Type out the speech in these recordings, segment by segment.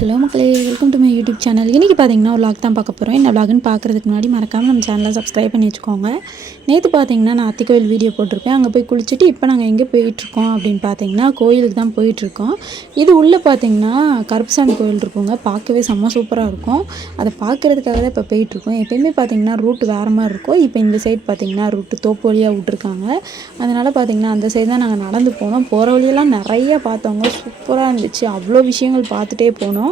Hello மக்களே, welcome to my YouTube channel. இன்றைக்கி பார்த்தீங்கன்னா ஒரு vlog தான் பார்க்க போகிறோம். என்ன vlogன்னு பார்க்குறதுக்கு முன்னாடி மறக்காமல் நம்ம சேனலை சப்ஸ்கிரைப் பண்ணி வச்சுக்கோங்க. நேற்று பார்த்தீங்கன்னா நான் அத்திக்கோயில் வீடியோ போட்டிருப்பேன். அங்கே போய் குளிச்சுட்டு இப்போ நாங்கள் எங்கே போயிட்டுருக்கோம் அப்படின்னு பார்த்தீங்கன்னா கோயிலுக்கு தான் போயிட்டுருக்கோம். இது உள்ளே பார்த்தீங்கன்னா கருப்புசாமி கோயில் இருக்குங்க. பார்க்கவே செம்ம சூப்பராக இருக்கும். அதை பார்க்குறதுக்காக தான் இப்போ போயிட்டுருக்கோம். எப்போயுமே பார்த்தீங்கன்னா ரூட் வேறு மாதிரி இருக்கும். இப்போ இந்த சைடு பார்த்தீங்கன்னா ரூட்டு தோப்பு வழியாக விட்ருக்காங்க. அதனால் பார்த்தீங்கன்னா அந்த சைடு தான் நாங்கள் நடந்து போனோம். போகிற வழியெல்லாம் நிறைய பார்த்தவங்க, சூப்பராக இருந்துச்சு. அவ்வளோ விஷயங்கள் பார்த்துட்டே போனோம்.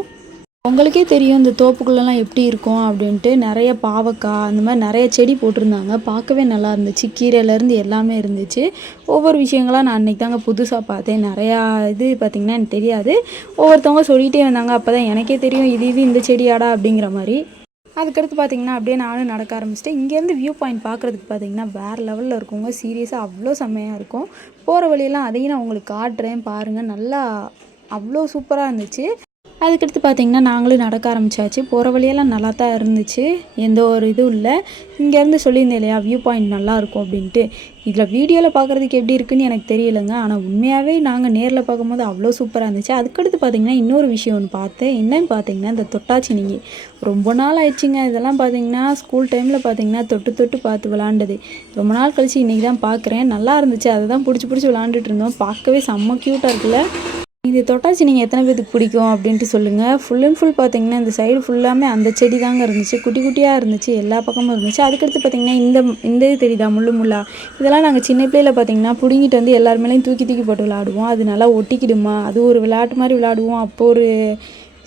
உங்களுக்கே தெரியும் இந்த தோப்புக்குள்ளெல்லாம் எப்படி இருக்கும் அப்படின்ட்டு. நிறைய பாவக்காய் அந்த மாதிரி நிறைய செடி போட்டிருந்தாங்க. பார்க்கவே நல்லா இருந்துச்சு. கீரையிலேருந்து எல்லாமே இருந்துச்சு. ஒவ்வொரு விஷயங்களாக நான் அன்றைக்கி தாங்க புதுசாக பார்த்தேன். நிறையா இது பார்த்திங்கன்னா எனக்கு தெரியாது. ஒவ்வொருத்தவங்க சொல்லிகிட்டே வந்தாங்க. அப்போ தான் எனக்கே தெரியும் இது இந்த செடியாடா அப்படிங்கிற மாதிரி. அதுக்கடுத்து பார்த்திங்கன்னா அப்படியே நானும் நடக்க ஆரம்பிச்சிட்டேன். இங்கேருந்து வியூ பாயிண்ட் பார்க்குறதுக்கு பார்த்திங்கன்னா வேறு லெவலில் இருக்குங்க. சீரியஸாக அவ்வளோ செம்மையாக இருக்கும். போகிற வழியெல்லாம் அதையும் நான் உங்களுக்கு காட்டுறேன் பாருங்கள். நல்லா அவ்வளோ சூப்பராக இருந்துச்சு. அதுக்கடுத்து பார்த்திங்கன்னா நாங்களும் நடக்க ஆரம்பித்தாச்சு. போகிற வழியெல்லாம் நல்லா தான் இருந்துச்சு. எந்த ஒரு இதுவும் இல்லை. இங்கேருந்து சொல்லியிருந்தேன் இல்லையா வியூ பாயிண்ட் நல்லாயிருக்கும் அப்படின்ட்டு. இதில் வீடியோவில் பார்க்குறதுக்கு எப்படி இருக்குதுன்னு எனக்கு தெரியலைங்க. ஆனால் உண்மையாகவே நாங்கள் நேரில் பார்க்கும்போது அவ்வளோ சூப்பராக இருந்துச்சு. அதுக்கடுத்து பார்த்திங்கன்னா இன்னொரு விஷயம் ஒன்று பார்த்தேன். என்னன்னு பார்த்திங்கன்னா இந்த தொட்டாச்சினிங்கி ரொம்ப நாள் ஆயிடுச்சுங்க. இதெல்லாம் பார்த்திங்கன்னா ஸ்கூல் டைமில் பார்த்திங்கன்னா தொட்டு பார்த்து விளாண்டது. ரொம்ப நாள் கழிச்சு இன்றைக்கி தான் பார்க்குறேன். நல்லா இருந்துச்சு. அதை தான் பிடிச்சி விளாண்டுட்டு இருந்தோம். பார்க்கவே செம்ம க்யூட்டாக இருக்குல்ல. இது தொட்டாச்சி நீங்கள் எத்தனை பேருக்கு பிடிக்கும் அப்படின்ட்டு சொல்லுங்கள். ஃபுல் அண்ட் ஃபுல் பார்த்திங்கன்னா இந்த சைடு ஃபுல்லாமே அந்த செடி தாங்க இருந்துச்சு. குட்டி குட்டியாக இருந்துச்சு. எல்லா பக்கமும் இருந்துச்சு. அதுக்கடுத்து பார்த்திங்கன்னா இந்த இது தெரியுதா முள்ளா இதெல்லாம் நாங்கள் சின்ன பிள்ளையில் பார்த்திங்கன்னா பிடுங்கிட்டு வந்து எல்லாருமேலையும் தூக்கி போட்டு விளாடுவோம். அது நல்லா ஒட்டிக்கிடுமா, அது ஒரு விளையாட்டு மாதிரி விளாடுவோம். அப்போது ஒரு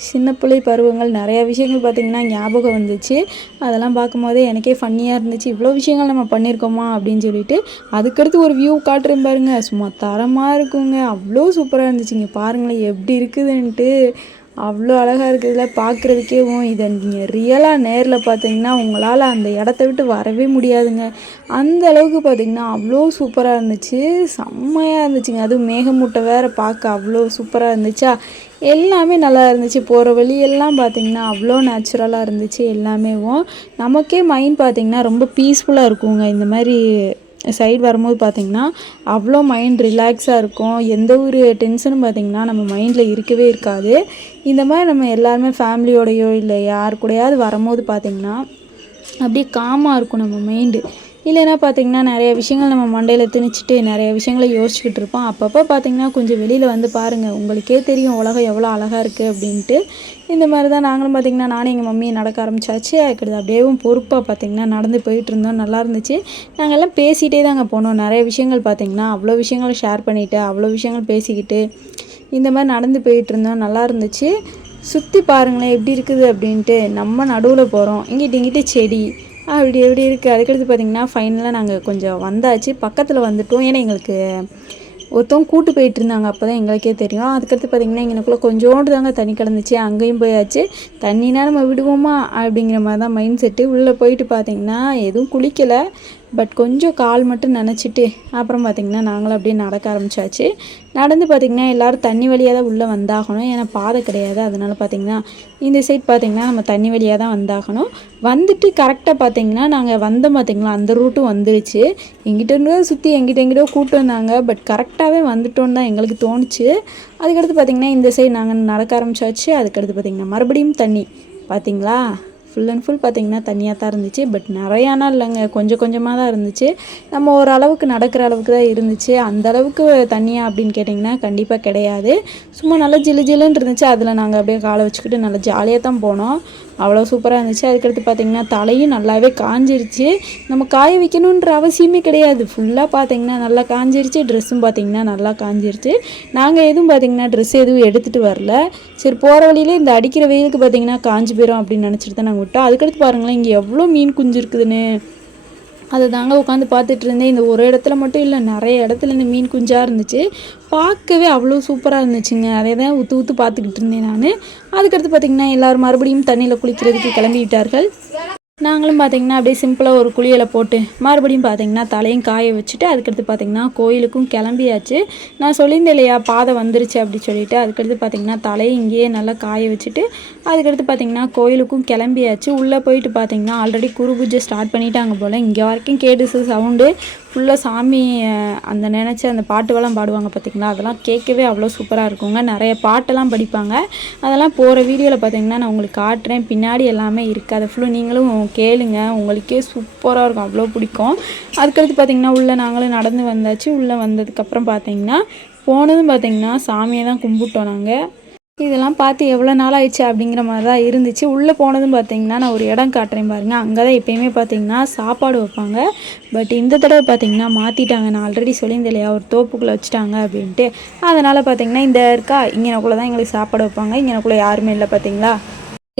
சின்ன பிள்ளை பருவங்கள் நிறையா விஷயங்கள் பார்த்திங்கன்னா ஞாபகம் வந்துச்சு. அதெல்லாம் பார்க்கும்போதே எனக்கே ஃபன்னியாக இருந்துச்சு. இவ்வளோ விஷயங்கள் நம்ம பண்ணியிருக்கோமா அப்படின்னு சொல்லிட்டு. அதுக்கடுத்து ஒரு வியூ காட்டுறேன் பாருங்கள். சும்மா தரமாக இருக்குங்க. அவ்வளோ சூப்பராக இருந்துச்சுங்க. பாருங்களேன் எப்படி இருக்குதுன்ட்டு. அவ்வளோ அழகாக இருக்குதுல பார்க்குறதுக்கேவும். இதை நீங்கள் ரியலாக நேரில் பார்த்தீங்கன்னா உங்களால் அந்த இடத்த விட்டு வரவே முடியாதுங்க. அந்த அளவுக்கு பார்த்திங்கன்னா அவ்வளோ சூப்பராக இருந்துச்சு. செம்மையாக இருந்துச்சுங்க. அதுவும் மேகமூட்டை வேறு பார்க்க அவ்வளோ சூப்பராக இருந்துச்சா. எல்லாமே நல்லா இருந்துச்சு. போகிற வழியெல்லாம் பார்த்திங்கன்னா அவ்வளோ நேச்சுரலாக இருந்துச்சு. எல்லாமேவும் நமக்கே மைண்ட் பார்த்திங்கன்னா ரொம்ப பீஸ்ஃபுல்லாக இருக்குங்க. இந்த மாதிரி சைடு வரும்போது பார்த்திங்கன்னா அவ்வளோ மைண்ட் ரிலாக்ஸாக இருக்கும். எந்த ஒரு டென்ஷனும் பார்த்திங்கன்னா நம்ம மைண்டில் இருக்கவே இருக்காது. இந்த மாதிரி நம்ம எல்லாருமே ஃபேமிலியோடையோ இல்லை யார் கூடயாவது வரும்போது பார்த்திங்கன்னா அப்படியே காமாக இருக்கும் நம்ம மைண்டு. இல்லைன்னா பார்த்திங்கன்னா நிறைய விஷயங்கள் நம்ம மண்டையில் திணிச்சிட்டு நிறைய விஷயங்களை யோசிச்சுக்கிட்டு இருப்போம். அப்பப்போ பார்த்திங்கன்னா கொஞ்சம் வெளியில் வந்து பாருங்கள். உங்களுக்கே தெரியும் உலகம் எவ்வளோ அழகாக இருக்குது அப்படின்ட்டு. இந்த மாதிரி தான் நாங்களும் பார்த்திங்கன்னா நானும் எங்கள் மம்மியை நடக்க ஆரம்பித்தாச்சு. அதுக்கடுத்து அப்படியேவும் பொறுப்பாக பார்த்திங்கன்னா நடந்து போயிட்டு இருந்தோம். நல்லா இருந்துச்சு. நாங்கள் எல்லாம் பேசிகிட்டே தாங்க போனோம். நிறைய விஷயங்கள் பார்த்திங்கன்னா அவ்வளோ விஷயங்கள் ஷேர் பண்ணிவிட்டு அவ்வளோ விஷயங்கள் பேசிக்கிட்டு இந்த மாதிரி நடந்து போயிட்டு இருந்தோம். நல்லா இருந்துச்சு. சுற்றி பாருங்களேன் எப்படி இருக்குது அப்படின்ட்டு. நம்ம நடுவில் போகிறோம். இங்கிட்டு செடி அப்படி எப்படி இருக்குது. அதுக்கடுத்து பார்த்திங்கன்னா ஃபைனலாக நாங்கள் கொஞ்சம் வந்தாச்சு. பக்கத்தில் வந்துவிட்டோம். ஏன்னா எங்களுக்கு ஒருத்தவங்க கூட்டு போயிட்டு இருந்தாங்க. அப்போ தான் எங்களுக்கே தெரியும். அதுக்கடுத்து பார்த்திங்கன்னா எங்களுக்குள்ளே கொஞ்சோண்டு தாங்க தண்ணி கிடந்துச்சு. அங்கேயும் போயாச்சு. தண்ணினா நம்ம விடுவோமா அப்படிங்கிற மாதிரி தான் மைண்ட் செட்டு. உள்ளே போயிட்டு பார்த்திங்கன்னா எதுவும் குளிக்கலை. பட் கொஞ்சம் கால் மட்டும் நனைச்சிட்டு அப்புறம் பார்த்திங்கன்னா நாங்களும் அப்படியே நடக்க ஆரம்பித்தாச்சு. நடந்து பார்த்திங்கன்னா எல்லோரும் தண்ணி வழியாக தான் உள்ளே வந்தாகணும். ஏன்னா பாதை கிடையாது. அதனால் பார்த்திங்கன்னா இந்த சைட் பார்த்திங்கன்னா நம்ம தண்ணி வழியாக தான் வந்தாகணும். வந்துட்டு கரெக்டாக பார்த்திங்கன்னா நாங்கள் வந்தோம் பார்த்திங்களா அந்த ரூட்டும் வந்துருச்சு. எங்கிட்ட சுற்றி எங்கிட்டோ கூட்டு வந்தாங்க. பட் கரெக்டாகவே வந்துட்டோன்னு தான் எங்களுக்கு தோணுச்சு. அதுக்கடுத்து பார்த்திங்கன்னா இந்த சைடு நாங்கள் நடக்க ஆரம்பித்தாச்சு. அதுக்கடுத்து பார்த்திங்கன்னா மறுபடியும் தண்ணி பார்த்திங்களா ஃபுல் அண்ட் ஃபுல் பார்த்திங்கன்னா தண்ணியாக தான் இருந்துச்சு. பட் நிறையானா இல்லைங்க, கொஞ்சமாக தான் இருந்துச்சு. நம்ம ஒரு அளவுக்கு நடக்கிற அளவுக்கு தான் இருந்துச்சு. அந்த அளவுக்கு தண்ணியாக அப்படின்னு கேட்டிங்கன்னா கண்டிப்பாக கிடையாது. சும்மா நல்லா ஜில்லுன்னு இருந்துச்சு. அதில் நாங்கள் அப்படியே காலை வச்சுக்கிட்டு நல்லா ஜாலியாக தான் போனோம். அவ்வளோ சூப்பராக இருந்துச்சு. அதுக்கடுத்து பார்த்திங்கன்னா தலையும் நல்லாவே காஞ்சிருச்சு. நம்ம காய வைக்கணுன்ற அவசியமே கிடையாது. ஃபுல்லாக பார்த்திங்கன்னா நல்லா காஞ்சிருச்சு. ட்ரெஸ்ஸும் பார்த்திங்கன்னா நல்லா காஞ்சிருச்சு. நாங்கள் எதுவும் பார்த்திங்கன்னா ட்ரெஸ் எதுவும் எடுத்துகிட்டு வரல. சரி போகிற வழியிலே இந்த அடிக்கிற வெயிலுக்கு பார்த்திங்கன்னா காஞ்சி போயிடும் அப்படின்னு நினச்சிட்டு தான் நாங்கள் விட்டோம். அதுக்கடுத்து பாருங்களேன் இங்கே எவ்வளோ மீன் குஞ்சு இருக்குதுன்னு. அதை தாங்க உட்காந்து பார்த்துட்டு இருந்தேன். இந்த ஒரு இடத்துல மட்டும் இல்லை, நிறைய இடத்துல இந்த மீன் குஞ்சாக இருந்துச்சு. பார்க்கவே அவ்வளோ சூப்பராக இருந்துச்சுங்க. அதை தான் ஊற்று பார்த்துக்கிட்டு இருந்தேன் நான். அதுக்கடுத்து பார்த்திங்கன்னா எல்லோரும் மறுபடியும் தண்ணியில் குளிக்கிறதுக்கு கிளம்பிவிட்டார்கள். நாங்களும் பார்த்திங்கன்னா அப்படியே சிம்பிளாக ஒரு குளியலை போட்டு மறுபடியும் பார்த்திங்கன்னா தலையும் காய வச்சுட்டு அதுக்கடுத்து பார்த்திங்கன்னா கோயிலுக்கும் கிளம்பியாச்சு. நான் சொல்லியிருந்தேன் இல்லையா பாதை வந்துருச்சு அப்படி சொல்லிவிட்டு. அதுக்கடுத்து பார்த்திங்கன்னா தலையை இங்கேயே நல்லா காய வச்சுட்டு அதுக்கடுத்து பார்த்திங்கன்னா கோயிலுக்கும் கிளம்பியாச்சு. உள்ளே போயிட்டு பார்த்திங்கன்னா ஆல்ரெடி குரு பூஜை ஸ்டார்ட் பண்ணிட்டாங்க போல். இங்கே வரைக்கும் கேட்டுச்சு சவுண்டு. ஃபுல்லாக சாமி அந்த நினச்ச அந்த பாட்டுவெல்லாம் பாடுவாங்க பார்த்திங்களா, அதெல்லாம் கேட்கவே அவ்வளோ சூப்பராக இருக்குங்க. நிறைய பாட்டெல்லாம் படிப்பாங்க. அதெல்லாம் போகிற வீடியோவில் பார்த்திங்கன்னா நான் உங்களுக்கு காட்டுறேன். பின்னாடி எல்லாமே இருக்குது, அதை ஃபுல்லும் நீங்களும் கேளுங்க, உங்களுக்கே சூப்பராக இருக்கும், அவ்வளோ பிடிக்கும். அதுக்கடுத்து பார்த்திங்கன்னா உள்ளே நாங்களும் நடந்து வந்தாச்சு. உள்ளே வந்ததுக்கப்புறம் பார்த்திங்கன்னா போனதும் பார்த்திங்கன்னா சாமியை தான் கும்பிட்டோம் நாங்கள். இதெல்லாம் பார்த்து எவ்வளோ நாள் ஆயிடுச்சு அப்படிங்கிற மாதிரி தான் இருந்துச்சு. உள்ளே போனதும் பார்த்திங்கன்னா நான் ஒரு இடம் காட்டுறேன் பாருங்கள். அங்கே தான் எப்போயுமே பார்த்திங்கன்னா சாப்பாடு வைப்பாங்க. பட் இந்த தடவை பார்த்திங்கன்னா மாற்றிட்டாங்க. நான் ஆல்ரெடி சொல்லியிருந்தேன் இல்லையா, ஒரு தோப்புக்குள்ளே வச்சுட்டாங்க அப்படின்ட்டு. அதனால் பார்த்திங்கன்னா இந்த இருக்கா இங்கனக்குள்ளே தான் எங்களுக்கு சாப்பாடு வைப்பாங்க. இங்கனக்குள்ளே யாருமே இல்லை பார்த்திங்களா.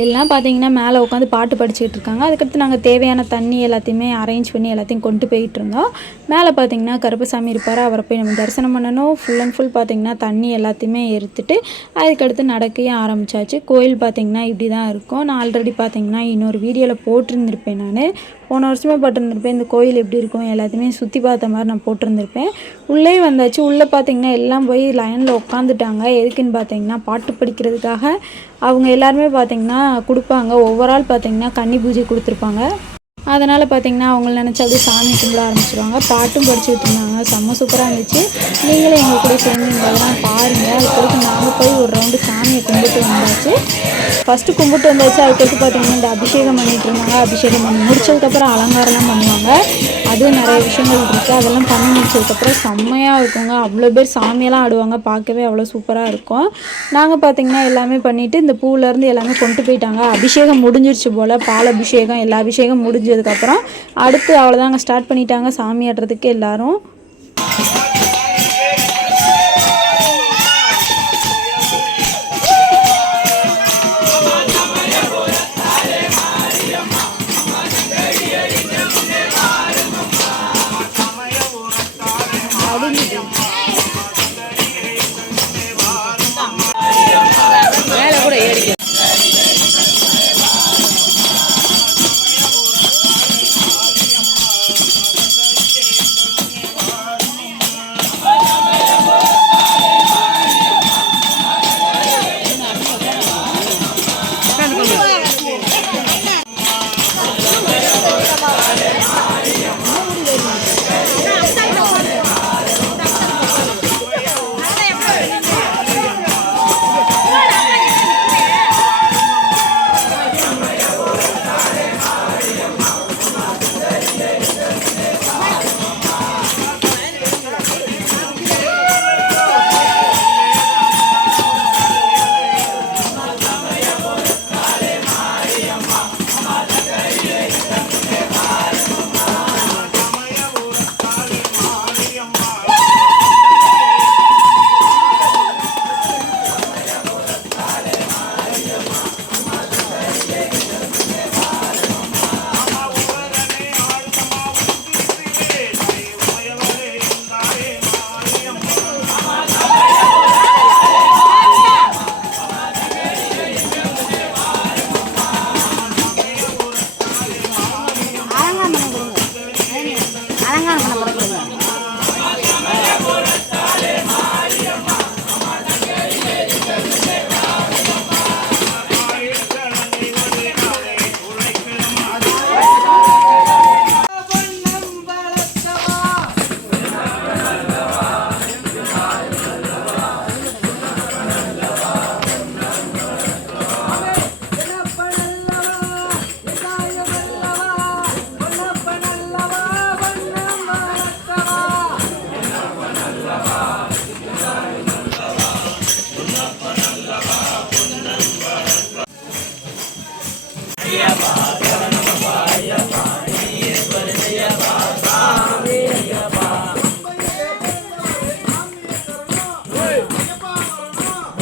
எல்லாம் பார்த்தீங்கன்னா மேலே உட்காந்து பாட்டு படிச்சுட்டு இருக்காங்க. அதுக்கடுத்து நாங்கள் தேவையான தண்ணி எல்லாத்தையுமே அரேஞ்ச் பண்ணி எல்லாத்தையும் கொண்டு போயிட்டு இருந்தோம். மேலே பார்த்தீங்கன்னா கருப்பசாமி இருப்பார், அவரை போய் நம்ம தரிசனம் பண்ணணும். ஃபுல் அண்ட் ஃபுல் பார்த்திங்கன்னா தண்ணி எல்லாத்தையுமே எடுத்துட்டு அதுக்கடுத்து நடக்கையே ஆரம்பித்தாச்சு. கோயில் பார்த்திங்கன்னா இப்படி தான் இருக்கும். நான் ஆல்ரெடி பார்த்திங்கன்னா இன்னொரு வீடியோவில் போட்டிருந்திருப்பேன். நான் போன வருஷமே போட்டிருந்திருப்பேன். இந்த கோயில் எப்படி இருக்கும் எல்லாத்தையுமே சுற்றி பார்த்த மாதிரி நான் போட்டிருந்திருப்பேன். உள்ளே வந்தாச்சு. உள்ளே பார்த்திங்கன்னா எல்லாம் போய் லைனில் உட்காந்துட்டாங்க. எதுக்குன்னு பார்த்திங்கன்னா பாட்டு படிக்கிறதுக்காக அவங்க எல்லாருமே பார்த்திங்கன்னா கொடுப்பாங்க. ஒவ்வொரு ஆள் பார்த்திங்கன்னா கன்னி பூஜை கொடுத்துருப்பாங்க. அதனால் பார்த்திங்கன்னா அவங்கள நினச்சி அப்படியே சாமி கும்பிட ஆரம்பிச்சிடுவாங்க. பாட்டும் படிச்சுக்கிட்டு இருந்தாங்க. செம்ம சூப்பராக இருந்துச்சு. நீங்களே எங்கள் கூட சேர்ந்து இதெல்லாம் பாருங்கள். அதுக்கடுத்து நாங்கள் போய் ஒரு ரவுண்டு சாமியை கும்பிட்டு வந்தாச்சு. ஃபஸ்ட்டு கும்பிட்டு வந்தாச்சு. அதுக்கடுத்து பார்த்திங்கன்னா இந்த அபிஷேகம் பண்ணிகிட்டு இருந்தாங்க. அபிஷேகம் பண்ணி முடிச்சதுக்கப்புறம் அலங்காரம்லாம் பண்ணுவாங்க. அதுவும் நிறைய விஷயங்கள் இருக்குது. அதெல்லாம் பண்ணி முடிச்சதுக்கப்புறம் செம்மையாக இருக்குங்க. அவ்வளோ பேர் சாமியெல்லாம் ஆடுவாங்க. பார்க்கவே அவ்வளோ சூப்பராக இருக்கும். நாங்கள் பார்த்திங்கன்னா எல்லாமே பண்ணிவிட்டு இந்த பூவிலேருந்து எல்லாமே கொண்டு போயிட்டாங்க. அபிஷேகம் முடிஞ்சிருச்சு போல். பால் அபிஷேகம் எல்லா அபிஷேகம் முடிஞ்சதுக்கப்புறம் அடுத்து அவ்வளோதாங்க ஸ்டார்ட் பண்ணிட்டாங்க சாமி ஆடுறதுக்கு எல்லாரும்.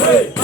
Hey!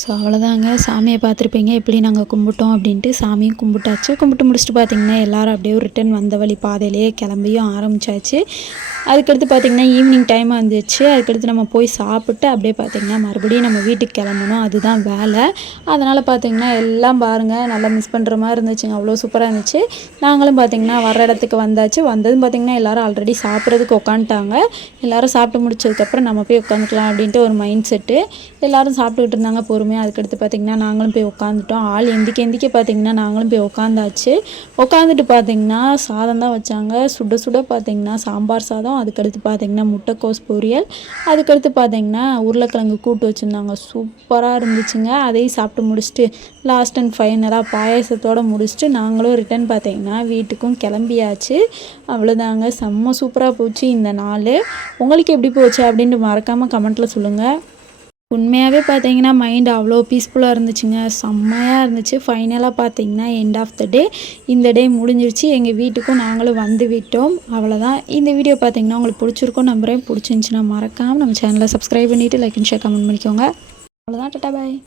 ஸோ அவ்வளோதாங்க, சாமியை பார்த்துருப்பீங்க எப்படி நாங்கள் கும்பிட்டோம் அப்படின்ட்டு. சாமியும் கும்பிட்டாச்சு. கும்பிட்டு முடிச்சுட்டு பார்த்திங்கன்னா எல்லோரும் அப்படியே ரிட்டன் வந்த வழி பாதையிலேயே கிளம்பியும் ஆரம்பித்தாச்சு. அதுக்கடுத்து பார்த்திங்கன்னா ஈவினிங் டைம் வந்துச்சு. அதுக்கடுத்து நம்ம போய் சாப்பிட்டு அப்படியே பார்த்திங்கன்னா மறுபடியும் நம்ம வீட்டுக்கு கிளம்பணும், அதுதான் வேலை. அதனால் பார்த்திங்கன்னா எல்லாம் பாருங்கள் நல்லா மிஸ் பண்ணுற மாதிரி இருந்துச்சுங்க, அவ்வளோ சூப்பராக இருந்துச்சு. நாங்களும் பார்த்திங்கன்னா வர இடத்துக்கு வந்தாச்சு. வந்ததும் பார்த்திங்கன்னா எல்லோரும் ஆல்ரெடி சாப்பிட்றதுக்கு உட்காந்துட்டாங்க. எல்லோரும் சாப்பிட்டு முடிச்சதுக்கப்புறம் நம்ம போய் உட்காந்துக்கலாம் அப்படின்ட்டு ஒரு மைண்ட் செட்டு. எல்லோரும் சாப்பிட்டுக்கிட்டு இருந்தாங்க பொறுமையாக. அதுக்கடுத்து பார்த்திங்கன்னா நாங்களும் போய் உட்காந்துட்டோம். ஆள் எந்திக்க பார்த்திங்கன்னா நாங்களும் போய் உட்காந்தாச்சு. உட்காந்துட்டு பார்த்திங்கன்னா சாதம் தான் வச்சாங்க. சுட சுட பார்த்திங்கன்னா சாம்பார் சாதம், அதுக்கடுத்து பார்த்திங்கன்னா முட்டைக்கோஸ் பொரியல், அதுக்கடுத்து பார்த்திங்கன்னா உருளைக்கிழங்கு கூட்டு வச்சுருந்தாங்க. சூப்பராக இருந்துச்சுங்க. அதையும் சாப்பிட்டு முடிச்சுட்டு லாஸ்ட் அண்ட் ஃபைனலாக பாயாசத்தோடு முடிச்சுட்டு நாங்களும் ரிட்டன் பார்த்திங்கன்னா வீட்டுக்கும் கிளம்பியாச்சு. அவ்வளோதாங்க, செம்ம சூப்பராக போச்சு இந்த நாள். உங்களுக்கு எப்படி போச்சு அப்படின்ட்டு மறக்காமல் கமெண்ட்டில் சொல்லுங்கள். உண்மையாகவே பார்த்தீங்கன்னா மைண்ட் அவ்வளோ பீஸ்ஃபுல்லாக இருந்துச்சுங்க, செம்மையாக இருந்துச்சு. ஃபைனலாக பார்த்தீங்கன்னா எண்ட் ஆஃப் த டே இந்த டே முடிஞ்சிருச்சு. எங்கள் வீட்டுக்கும் நாங்களும் வந்து விட்டோம். அவ்வளோதான். இந்த வீடியோ பார்த்தீங்கன்னா உங்களுக்கு பிடிச்சிருக்கும் நம்புறேன். பிடிச்சிருந்துச்சின்னா மறக்காமல் நம்ம சேனலை சப்ஸ்கிரைப் பண்ணிவிட்டு லைக் அண்ட் ஷேர் கமெண்ட் பண்ணிக்கோங்க. அவ்வளோதான், டாடா பாய்.